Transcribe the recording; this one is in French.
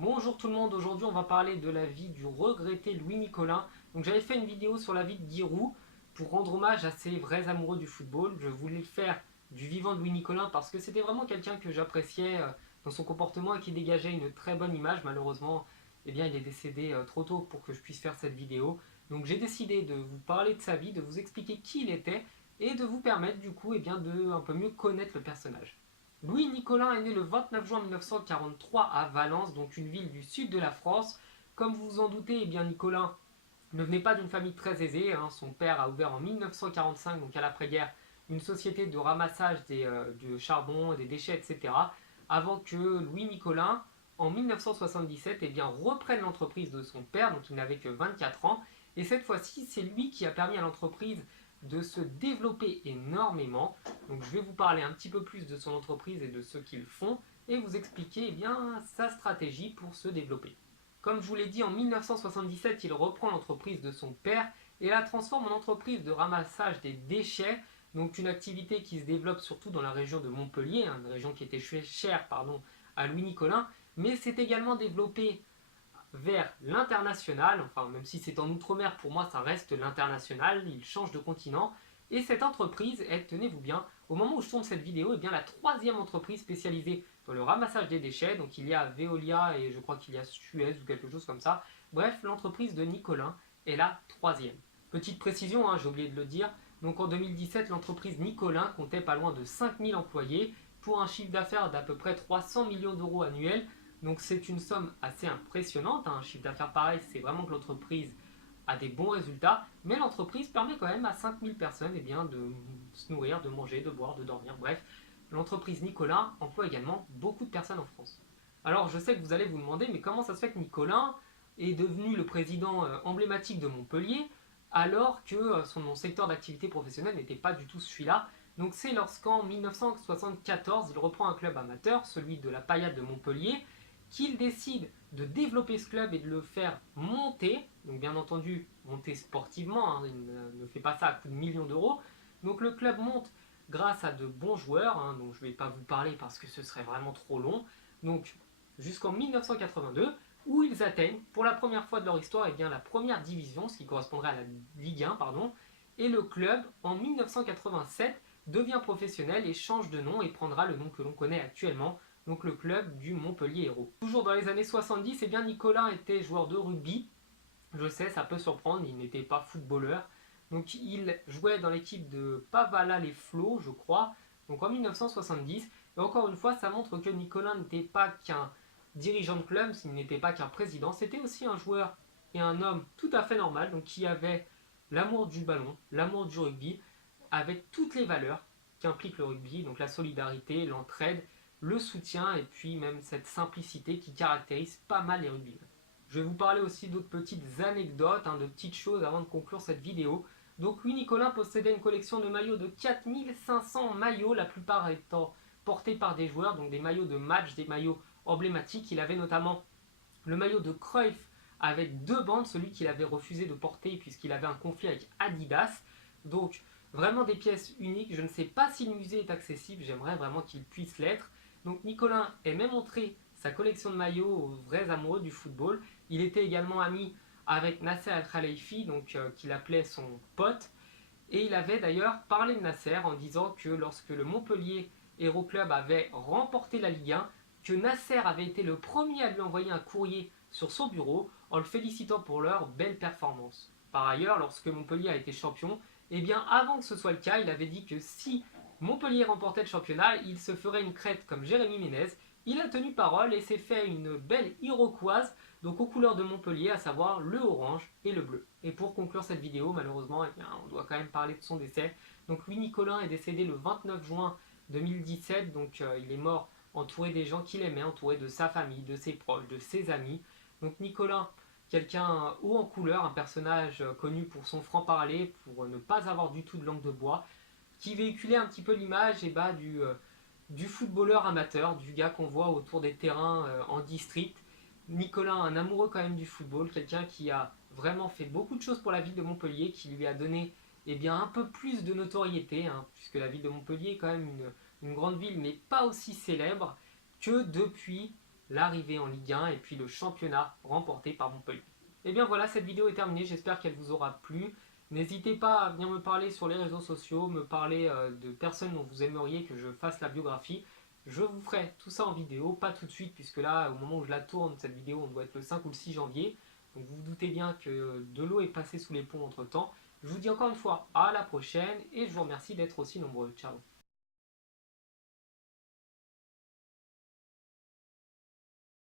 Bonjour tout le monde, aujourd'hui on va parler de la vie du regretté Louis Nicolin. Donc j'avais fait une vidéo sur la vie de Giroud pour rendre hommage à ces vrais amoureux du football. Je voulais faire du vivant de Louis Nicolin parce que c'était vraiment quelqu'un que j'appréciais dans son comportement et qui dégageait une très bonne image. Malheureusement, eh bien, il est décédé trop tôt pour que je puisse faire cette vidéo. Donc j'ai décidé de vous parler de sa vie, de vous expliquer qui il était et de vous permettre du coup de un peu mieux connaître le personnage. Louis Nicolin est né le 29 juin 1943 à Valence, donc une ville du sud de la France. Comme vous vous en doutez, Nicolin ne venait pas d'une famille très aisée. Son père a ouvert en 1945, donc à l'après-guerre, une société de ramassage du charbon, des déchets, etc. Avant que Louis Nicolin, en 1977, reprenne l'entreprise de son père, donc il n'avait que 24 ans. Et cette fois-ci, c'est lui qui a permis à l'entreprise de se développer énormément. Donc je vais vous parler un petit peu plus de son entreprise et de ce qu'ils font et vous expliquer sa stratégie pour se développer. Comme je vous l'ai dit, en 1977, il reprend l'entreprise de son père et la transforme en entreprise de ramassage des déchets, donc une activité qui se développe surtout dans la région de Montpellier, une région qui était chère à Louis Nicolin, mais c'est également développé vers l'international, enfin même si c'est en outre-mer, pour moi ça reste l'international, il change de continent, et cette entreprise est, tenez-vous bien, au moment où je tourne cette vidéo, la troisième entreprise spécialisée dans le ramassage des déchets, donc il y a Veolia et je crois qu'il y a Suez ou quelque chose comme ça, bref, l'entreprise de Nicolin est la troisième. Petite précision, j'ai oublié de le dire, donc en 2017, l'entreprise Nicolin comptait pas loin de 5000 employés pour un chiffre d'affaires d'à peu près 300 millions d'euros annuels. Donc c'est une somme assez impressionnante, un chiffre d'affaires pareil, c'est vraiment que l'entreprise a des bons résultats, mais l'entreprise permet quand même à 5000 personnes de se nourrir, de manger, de boire, de dormir, bref. L'entreprise Nicolin emploie également beaucoup de personnes en France. Alors je sais que vous allez vous demander, mais comment ça se fait que Nicolin est devenu le président emblématique de Montpellier alors que son secteur d'activité professionnelle n'était pas du tout celui-là. Donc c'est lorsqu'en 1974, il reprend un club amateur, celui de la Paillade de Montpellier, qu'il décide de développer ce club et de le faire monter, donc bien entendu monter sportivement, il ne fait pas ça à coups de millions d'euros, donc le club monte grâce à de bons joueurs, dont je ne vais pas vous parler parce que ce serait vraiment trop long, donc jusqu'en 1982, où ils atteignent pour la première fois de leur histoire la première division, ce qui correspondrait à la Ligue 1, pardon, et le club en 1987 devient professionnel et change de nom et prendra le nom que l'on connaît actuellement, donc le club du Montpellier Hérault. Toujours dans les années 70, Nicolas était joueur de rugby. Je sais, ça peut surprendre, il n'était pas footballeur. Donc il jouait dans l'équipe de Pavala-les-Flots, je crois, donc en 1970. Et encore une fois, ça montre que Nicolas n'était pas qu'un dirigeant de club, s'il n'était pas qu'un président, c'était aussi un joueur et un homme tout à fait normal, donc qui avait l'amour du ballon, l'amour du rugby, avec toutes les valeurs qu'implique le rugby, donc la solidarité, l'entraide, le soutien et puis même cette simplicité qui caractérise pas mal les rugbymen. Je vais vous parler aussi d'autres petites anecdotes, de petites choses avant de conclure cette vidéo. Donc Louis Nicolin possédait une collection de maillots de 4500 maillots, la plupart étant portés par des joueurs, donc des maillots de match, des maillots emblématiques. Il avait notamment le maillot de Cruyff avec deux bandes, celui qu'il avait refusé de porter puisqu'il avait un conflit avec Adidas. Donc vraiment des pièces uniques. Je ne sais pas si le musée est accessible, j'aimerais vraiment qu'il puisse l'être. Donc Nicolin aimait montrer sa collection de maillots aux vrais amoureux du football. Il était également ami avec Nasser Al-Khelaifi, qu'il appelait son pote. Et il avait d'ailleurs parlé de Nasser en disant que lorsque le Montpellier Hero Club avait remporté la Ligue 1, que Nasser avait été le premier à lui envoyer un courrier sur son bureau en le félicitant pour leur belle performance. Par ailleurs, lorsque Montpellier a été champion, avant que ce soit le cas, il avait dit que si Montpellier remportait le championnat, il se ferait une crête comme Jérémy Ménez. Il a tenu parole et s'est fait une belle iroquoise, donc aux couleurs de Montpellier, à savoir le orange et le bleu. Et pour conclure cette vidéo, malheureusement, on doit quand même parler de son décès. Donc Louis Nicolin est décédé le 29 juin 2017, il est mort entouré des gens qu'il aimait, entouré de sa famille, de ses proches, de ses amis. Donc Nicolin, quelqu'un haut en couleur, un personnage connu pour son franc-parler, pour ne pas avoir du tout de langue de bois, qui véhiculait un petit peu l'image du footballeur amateur, du gars qu'on voit autour des terrains en district. Nicolin, un amoureux quand même du football, quelqu'un qui a vraiment fait beaucoup de choses pour la ville de Montpellier, qui lui a donné un peu plus de notoriété, puisque la ville de Montpellier est quand même une grande ville, mais pas aussi célèbre, que depuis l'arrivée en Ligue 1 et puis le championnat remporté par Montpellier. Et bien voilà, cette vidéo est terminée, j'espère qu'elle vous aura plu. N'hésitez pas à venir me parler sur les réseaux sociaux, me parler de personnes dont vous aimeriez que je fasse la biographie. Je vous ferai tout ça en vidéo, pas tout de suite, puisque là, au moment où je la tourne, cette vidéo, on doit être le 5 ou le 6 janvier. Donc vous vous doutez bien que de l'eau est passée sous les ponts entre temps. Je vous dis encore une fois à la prochaine et je vous remercie d'être aussi nombreux. Ciao.